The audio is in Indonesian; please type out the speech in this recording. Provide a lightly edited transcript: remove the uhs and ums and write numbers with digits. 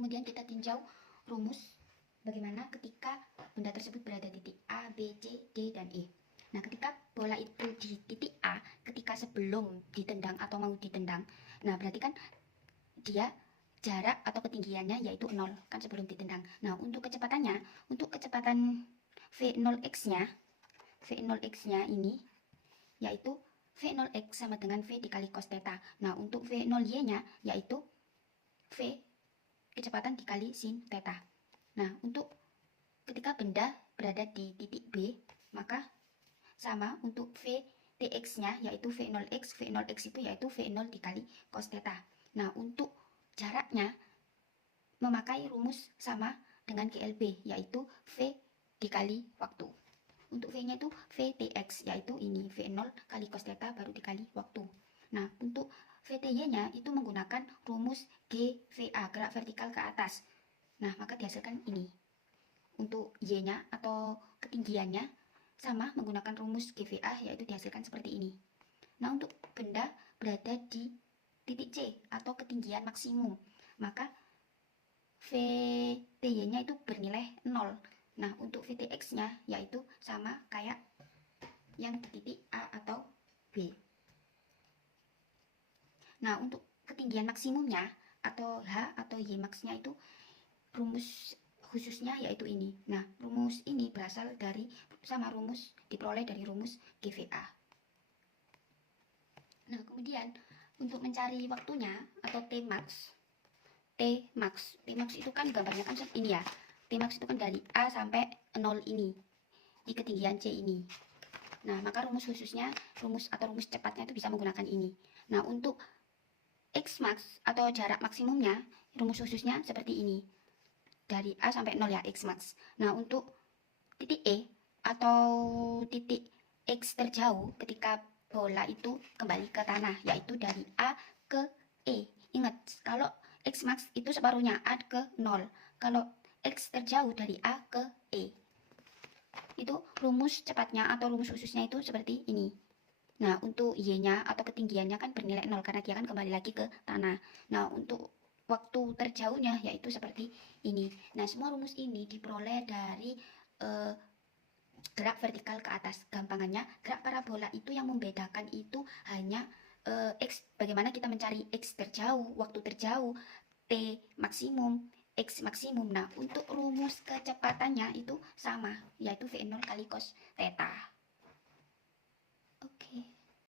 Kemudian kita tinjau rumus bagaimana ketika benda tersebut berada di titik A, B, C, D, dan E. Nah, ketika bola itu di titik A, ketika sebelum ditendang atau mau ditendang, nah berarti kan dia jarak atau ketinggiannya yaitu 0 kan sebelum ditendang. Nah, untuk kecepatannya, untuk kecepatan V0x-nya, V0x-nya ini yaitu V0x sama dengan V dikali cos theta. Nah, untuk V0y-nya yaitu V kecepatan dikali sin theta. Nah, untuk ketika benda berada di titik B, maka sama untuk V dx-nya yaitu V0x. V0x itu yaitu V0 dikali cos theta. Nah, untuk jaraknya memakai rumus sama dengan GLB yaitu V dikali waktu. Untuk V-nya itu V dx yaitu ini V0 kali cos theta baru dikali waktu. Nah, untuk VTY-nya itu menggunakan rumus GVA, gerak vertikal ke atas. Nah, maka dihasilkan ini. Untuk Y-nya atau ketinggiannya sama menggunakan rumus GVA yaitu dihasilkan seperti ini. Nah, untuk benda berada di titik C atau ketinggian maksimum, maka VTY-nya itu bernilai 0. Nah, untuk VTX-nya yaitu sama kayak yang di titik A atau B. Nah, untuk ketinggian maksimumnya atau H atau Y max-nya itu rumus khususnya yaitu ini. Nah, rumus ini berasal dari sama rumus diperoleh dari rumus GVA. Nah, kemudian untuk mencari waktunya atau T max itu kan gambarnya kan ini ya. T max itu kan dari A sampai 0 ini di ketinggian C ini. Nah, maka rumus khususnya, rumus cepatnya itu bisa menggunakan ini. Nah, untuk X max atau jarak maksimumnya, rumus khususnya seperti ini. Dari A sampai 0 ya, X max. Nah, untuk titik E atau titik X terjauh ketika bola itu kembali ke tanah, yaitu dari A ke E. Ingat, kalau X max itu separuhnya A ke 0. Kalau X terjauh dari A ke E, itu rumus cepatnya atau rumus khususnya itu seperti ini. Nah, untuk Y-nya atau ketinggiannya kan bernilai 0 karena dia kan kembali lagi ke tanah. Nah, untuk waktu terjauhnya yaitu seperti ini. Nah, semua rumus ini diperoleh dari gerak vertikal ke atas. Gampangannya, gerak parabola itu yang membedakan itu hanya X, bagaimana kita mencari X terjauh, waktu terjauh, T maksimum, X maksimum. Nah, untuk rumus kecepatannya itu sama, yaitu V0 kali cos theta.